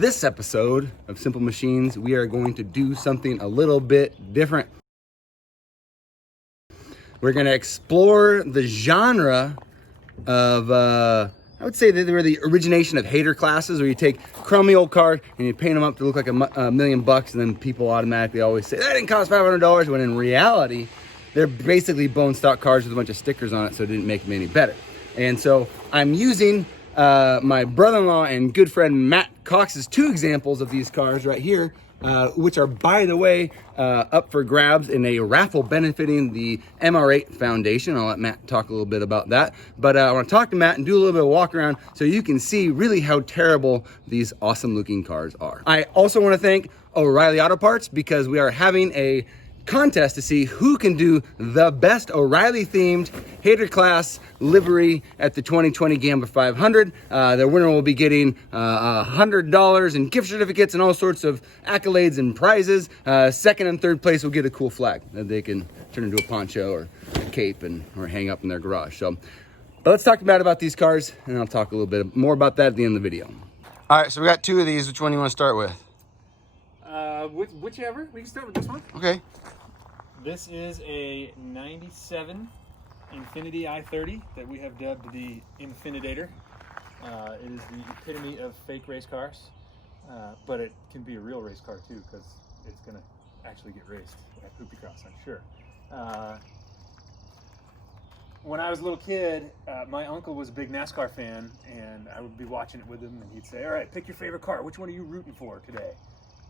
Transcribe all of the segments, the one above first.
this episode of Simple Machines, we are going to do something a little bit different. We're going to explore the genre of, I would say that they were the origination of hater classes, where you take crummy old cars and you paint them up to look like a $1 million, and then people automatically always say, that didn't cost $500, when in reality, they're basically bone stock cars with a bunch of stickers on it, so it didn't make them any better. And so I'm using my brother-in-law and good friend Matt Cox's two examples of these cars right here, which are, by the way, up for grabs in a raffle benefiting the MR8 Foundation. I'll let Matt talk a little bit about that. But I want to talk to Matt and do a little bit of walk around so you can see really how terrible these awesome looking cars are. I also want to thank O'Reilly Auto Parts, because we are having a contest to see who can do the best O'Reilly themed hater class livery at the 2020 Gambler 500. The winner will be getting $100 in gift certificates and all sorts of accolades and prizes. Second and third place will get a cool flag that they can turn into a poncho or a cape or hang up in their garage. So, but let's talk about these cars, and I'll talk a little bit more about that at the end of the video. All right, so we got two of these. Which one do you want to start with? Whichever. We can start with this one. Okay. This is a 97 Infiniti i30 that we have dubbed the Infinidator. It is the epitome of fake race cars, but it can be a real race car too, because it's going to actually get raced at Hoopy Cross, I'm sure. When I was a little kid, my uncle was a big NASCAR fan, and I would be watching it with him, and he'd say, all right, pick your favorite car. Which one are you rooting for today?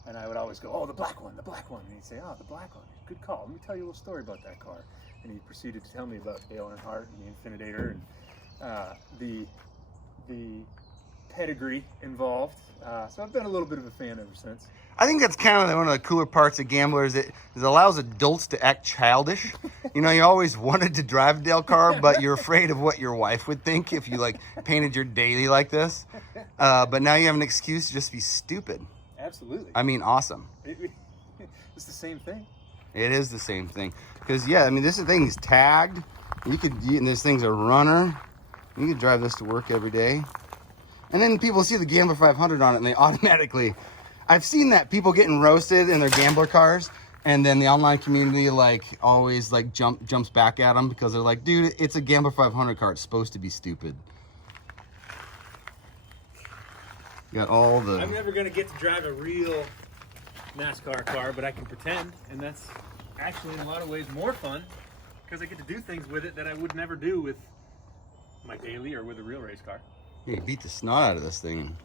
And I would always go, oh, the black one, the black one. And he'd say, oh, the black one, good call. Let me tell you a little story about that car. And he proceeded to tell me about Dale Earnhardt and the Infinidator and the pedigree involved. So I've been a little bit of a fan ever since. I think that's kind of one of the cooler parts of Gamblers. It allows adults to act childish. You know, you always wanted to drive a Dale car, but you're afraid of what your wife would think if you like painted your daily like this. But now you have an excuse to just be stupid. Absolutely. I mean, awesome. It's the same thing. It is the same thing. Because, yeah, I mean, this thing's tagged. And this thing's a runner. You could drive this to work every day. And then people see the Gambler 500 on it, and they automatically... I've seen that, people getting roasted in their Gambler cars, and then the online community, like, always, like, jumps back at them because they're like, dude, it's a Gambler 500 car. It's supposed to be stupid. Got all the... I'm never going to get to drive a real NASCAR car, but I can pretend, and that's actually in a lot of ways more fun, because I get to do things with it that I would never do with my daily or with a real race car. Yeah, you beat the snot out of this thing and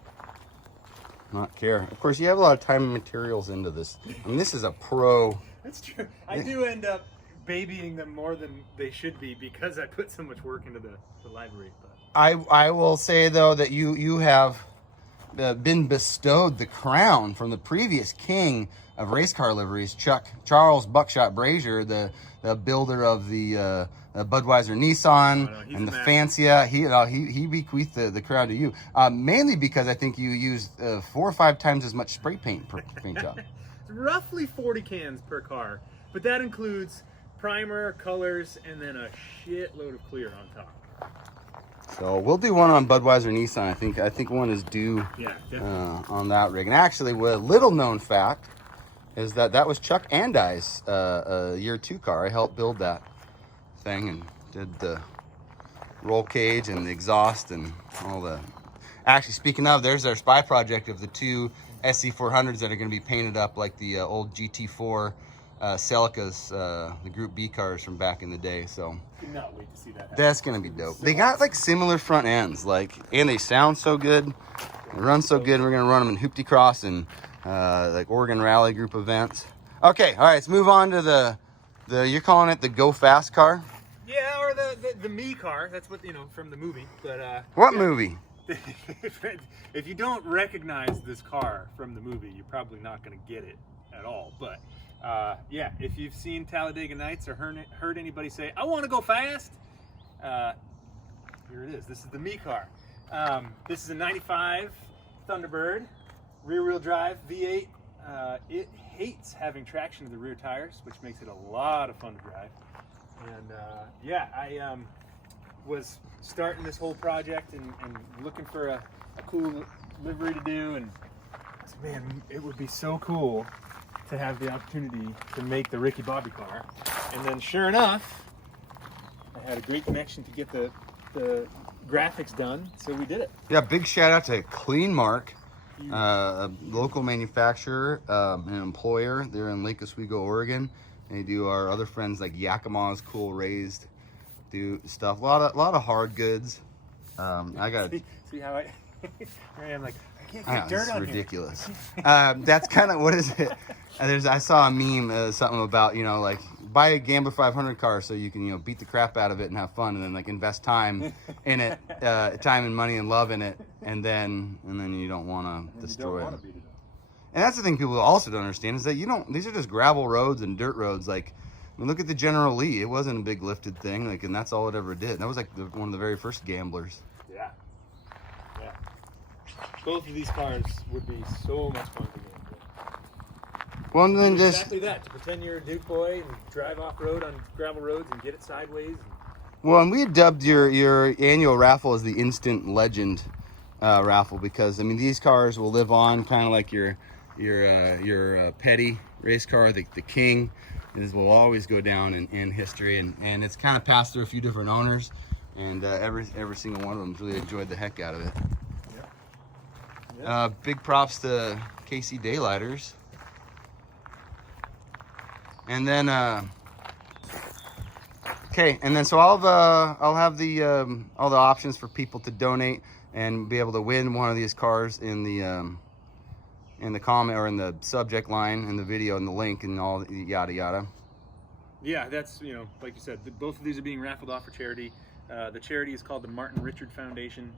not care. Of course, you have a lot of time and materials into this. I mean, this is a pro... That's true. I do end up babying them more than they should be, because I put so much work into the library. But I will say, though, that you have... been bestowed the crown from the previous king of race car liveries, Charles Buckshot Brazier, the builder of the Budweiser Nissan and the Fancia. He bequeathed the crown to you, mainly because I think you used 4 or 5 times as much spray paint per paint job. It's roughly 40 cans per car, but that includes primer, colors, and then a shitload of clear on top. So we'll do one on Budweiser Nissan. I think one is due on that rig. And actually, a little known fact is that was Chuck and I's year 2 car. I helped build that thing and did the roll cage and the exhaust and all the... Actually, speaking of, there's our spy project of the 2 SC400s that are going to be painted up like the old GT4 Celicas, the Group B cars from back in the day. So cannot wait to see that happen. That's gonna be dope. They got like similar front ends, and they sound so good, they run so good. We're gonna run them in Hoopty Cross and like Oregon Rally Group events. Okay, all right, let's move on to the you're calling it the Go Fast car? Yeah, or the me car. That's what, from the movie. But what movie? If you don't recognize this car from the movie, you're probably not gonna get it at all. But yeah, if you've seen Talladega Nights or heard anybody say, I want to go fast, here it is. This is the me car. This is a 95 Thunderbird, rear-wheel drive, V8. It hates having traction to the rear tires, which makes it a lot of fun to drive. And yeah, I was starting this whole project and looking for a cool livery to do, and man, it would be so cool to have the opportunity to make the Ricky Bobby car. And then sure enough, I had a great connection to get the graphics done, so we did it. Yeah, big shout out to Clean Mark, a local manufacturer, an employer. They're in Lake Oswego, Oregon. They do our other friends like Yakima's Cool Raised, do stuff. A lot of hard goods. I got see how I am like I can't get dirt on ridiculous. That's kind of what is it? I saw a meme, something about, you know, like buy a Gambler 500 car so you can, you know, beat the crap out of it and have fun, and then like invest time in it, time and money and love in it, and then you don't want to destroy it. And that's the thing people also don't understand is that these are just gravel roads and dirt roads. Like, I mean, look at the General Lee. It wasn't a big lifted thing, like, and that's all it ever did. That was like one of the very first Gamblers. Yeah. Yeah. Both of these cars would be so much fun to game with. Well, and then just exactly that, to pretend you're a Duke boy and drive off road on gravel roads and get it sideways. Well, and we had dubbed your annual raffle as the Instant Legend raffle because, I mean, these cars will live on kind of like your petty race car, the King. This will always go down in history, and it's kind of passed through a few different owners, and every single one of them really enjoyed the heck out of it. Yeah. Big props to KC Daylighters. And then okay, and then so I'll have all the options for people to donate and be able to win one of these cars in the comment or in the subject line in the video and the link and all yada yada. Yeah, that's, you know, like you said, both of these are being raffled off for charity. The charity is called the Martin Richard Foundation.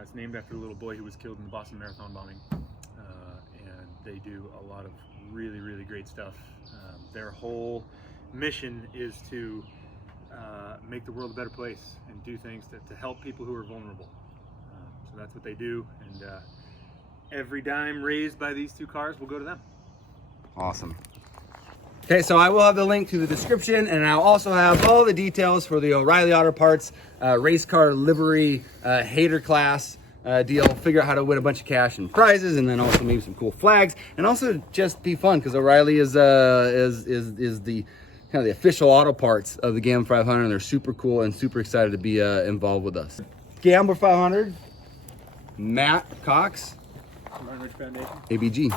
It's named after the little boy who was killed in the Boston Marathon bombing, and they do a lot of really, really great stuff. Their whole mission is to make the world a better place and do things to help people who are vulnerable. So that's what they do, and every dime raised by these two cars will go to them. Awesome. Okay, so I will have the link to the description, and I'll also have all the details for the O'Reilly Auto Parts race car livery hater class deal. Figure out how to win a bunch of cash and prizes, and then also maybe some cool flags, and also just be fun because O'Reilly is the kind of the official auto parts of the Gambler 500, and they're super cool and super excited to be involved with us. Gambler 500, Matt Cox, Martin Rich Foundation, ABG.